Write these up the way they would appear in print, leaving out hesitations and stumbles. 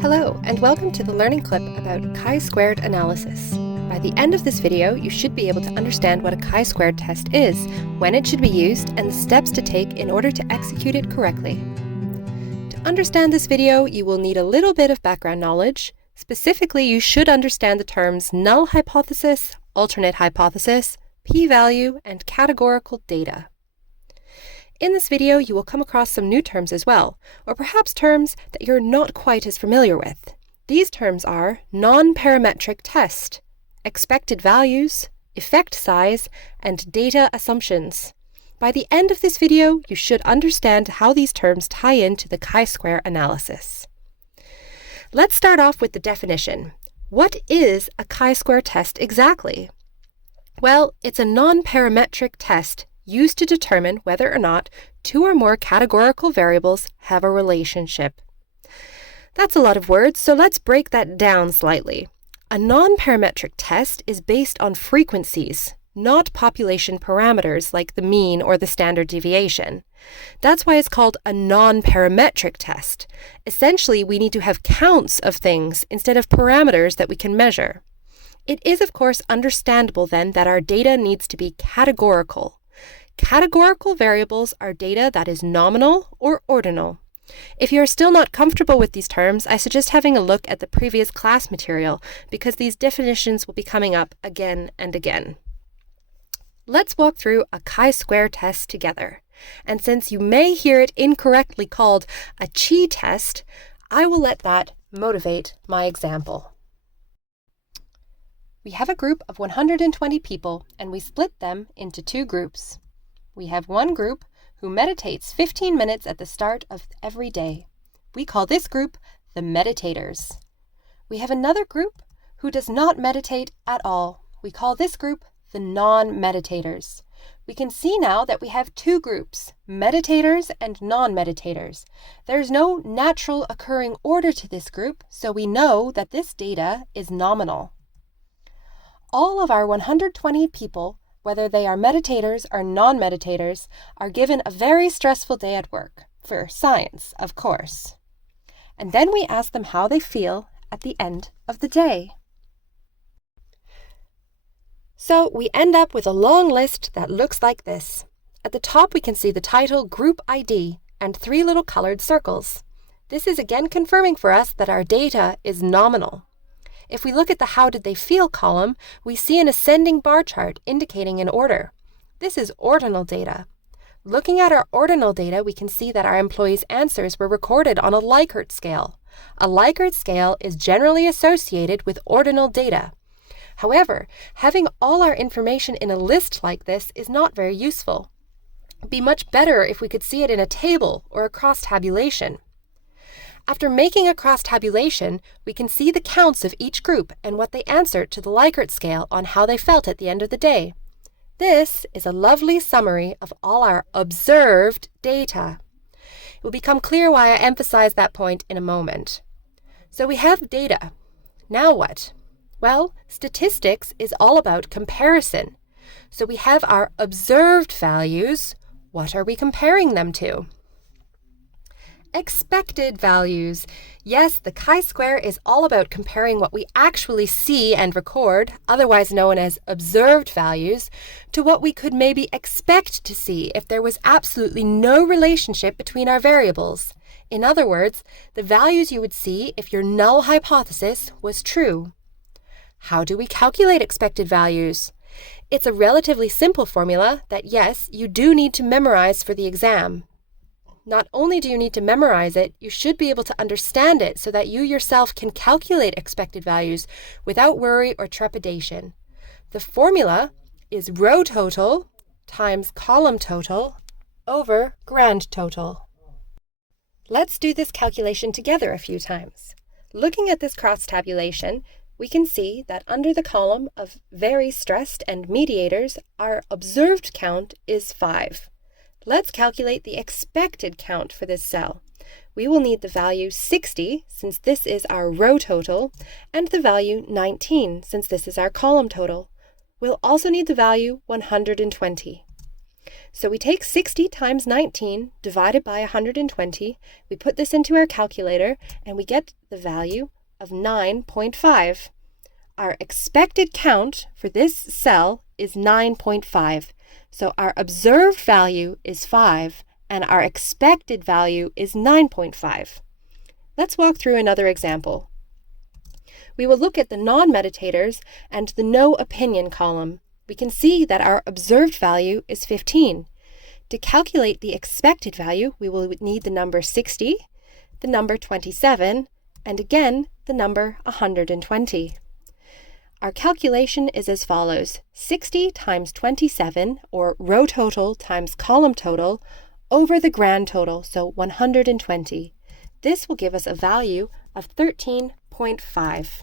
Hello, and welcome to the learning clip about chi-squared analysis. By the end of this video, you should be able to understand what a chi-squared test is, when it should be used, and the steps to take in order to execute it correctly. To understand this video, you will need a little bit of background knowledge. Specifically, you should understand the terms null hypothesis, alternate hypothesis, p-value, and categorical data. In this video, you will come across some new terms as well, or perhaps terms that you're not quite as familiar with. These terms are non-parametric test, expected values, effect size, and data assumptions. By the end of this video, you should understand how these terms tie into the chi-square analysis. Let's start off with the definition. What is a chi-square test exactly? Well, it's a non-parametric test used to determine whether or not two or more categorical variables have a relationship. That's a lot of words, so let's break that down slightly. A non-parametric test is based on frequencies, not population parameters like the mean or the standard deviation. That's why it's called a non-parametric test. Essentially, we need to have counts of things instead of parameters that we can measure. It is, of course, understandable then that our data needs to be categorical. Categorical variables are data that is nominal or ordinal. If you are still not comfortable with these terms, I suggest having a look at the previous class material because these definitions will be coming up again and again. Let's walk through a chi-square test together. And since you may hear it incorrectly called a chi test, I will let that motivate my example. We have a group of 120 people and we split them into two groups. We have one group who meditates 15 minutes at the start of every day. We call this group the meditators. We have another group who does not meditate at all. We call this group the non-meditators. We can see now that we have two groups, meditators and non-meditators. There's no natural occurring order to this group, so we know that this data is nominal. All of our 120 people, whether they are meditators or non-meditators, are given a very stressful day at work, for science, of course. And then we ask them how they feel at the end of the day. So we end up with a long list that looks like this. At the top we can see the title Group ID and three little colored circles. This is again confirming for us that our data is nominal. If we look at the How Did They Feel column, we see an ascending bar chart indicating an order. This is ordinal data. Looking at our ordinal data, we can see that our employees' answers were recorded on a Likert scale. A Likert scale is generally associated with ordinal data. However, having all our information in a list like this is not very useful. It'd be much better if we could see it in a table or a cross-tabulation. After making a cross-tabulation, we can see the counts of each group and what they answered to the Likert scale on how they felt at the end of the day. This is a lovely summary of all our observed data. It will become clear why I emphasize that point in a moment. So we have data. Now what? Well, statistics is all about comparison. So we have our observed values. What are we comparing them to? Expected values. Yes, the chi-square is all about comparing what we actually see and record, otherwise known as observed values, to what we could maybe expect to see if there was absolutely no relationship between our variables. In other words, the values you would see if your null hypothesis was true. How do we calculate expected values? It's a relatively simple formula that, yes, you do need to memorize for the exam. Not only do you need to memorize it, you should be able to understand it so that you yourself can calculate expected values without worry or trepidation. The formula is row total times column total over grand total. Let's do this calculation together a few times. Looking at this cross-tabulation, we can see that under the column of very stressed and mediators, our observed count is 5. Let's calculate the expected count for this cell. We will need the value 60, since this is our row total, and the value 19, since this is our column total. We'll also need the value 120. So we take 60 times 19 divided by 120, we put this into our calculator, and we get the value of 9.5. Our expected count for this cell is 9.5. So our observed value is 5, and our expected value is 9.5. Let's walk through another example. We will look at the non-meditators and the no opinion column. We can see that our observed value is 15. To calculate the expected value, we will need the number 60, the number 27, and again, the number 120. Our calculation is as follows: 60 times 27, or row total times column total, over the grand total, so 120. This will give us a value of 13.5.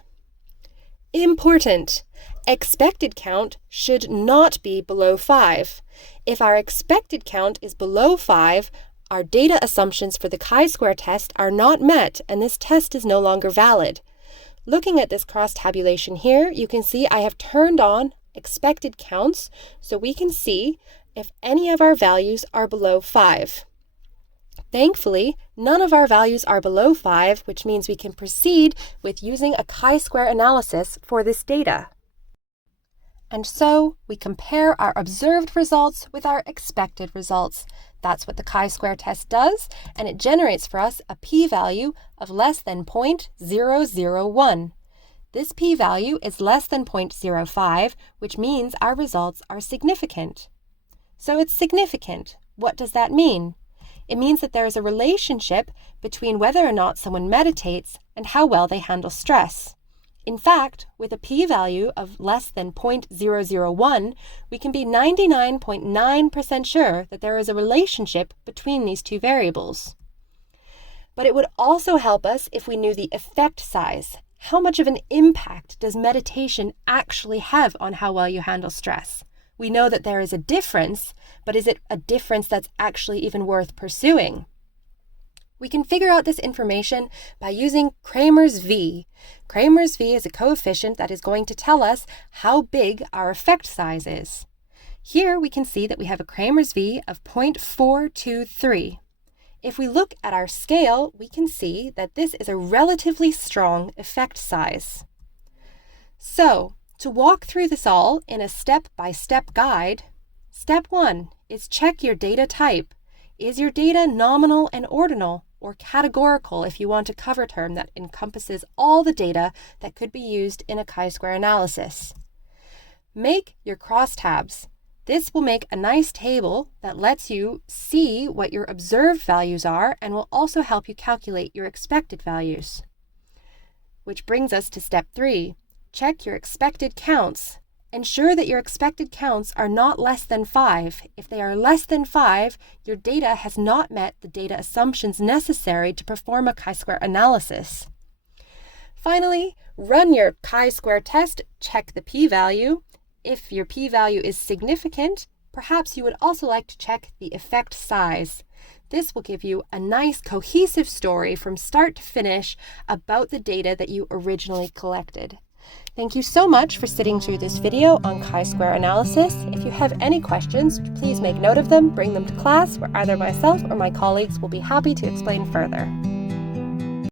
Important! Expected count should not be below 5. If our expected count is below 5, our data assumptions for the chi-square test are not met, and this test is no longer valid. Looking at this cross-tabulation here, you can see I have turned on expected counts, so we can see if any of our values are below 5. Thankfully, none of our values are below 5, which means we can proceed with using a chi-square analysis for this data. And so, we compare our observed results with our expected results. That's what the chi-square test does, and it generates for us a p-value of less than 0.001. This p-value is less than 0.05, which means our results are significant. So it's significant. What does that mean? It means that there is a relationship between whether or not someone meditates and how well they handle stress. In fact, with a p-value of less than 0.001, we can be 99.9% sure that there is a relationship between these two variables. But it would also help us if we knew the effect size. How much of an impact does meditation actually have on how well you handle stress? We know that there is a difference, but is it a difference that's actually even worth pursuing? We can figure out this information by using Cramer's V. Cramer's V is a coefficient that is going to tell us how big our effect size is. Here we can see that we have a Cramer's V of 0.423. If we look at our scale, we can see that this is a relatively strong effect size. So, to walk through this all in a step-by-step guide, step 1 is check your data type. Is your data nominal and ordinal, or categorical if you want a cover term that encompasses all the data that could be used in a chi-square analysis? Make your crosstabs. This will make a nice table that lets you see what your observed values are and will also help you calculate your expected values. Which brings us to step 3. Check your expected counts. Ensure that your expected counts are not less than 5. If they are less than 5, your data has not met the data assumptions necessary to perform a chi-square analysis. Finally, run your chi-square test, check the p-value. If your p-value is significant, perhaps you would also like to check the effect size. This will give you a nice cohesive story from start to finish about the data that you originally collected. Thank you so much for sitting through this video on chi-square analysis. If you have any questions, please make note of them, bring them to class, where either myself or my colleagues will be happy to explain further.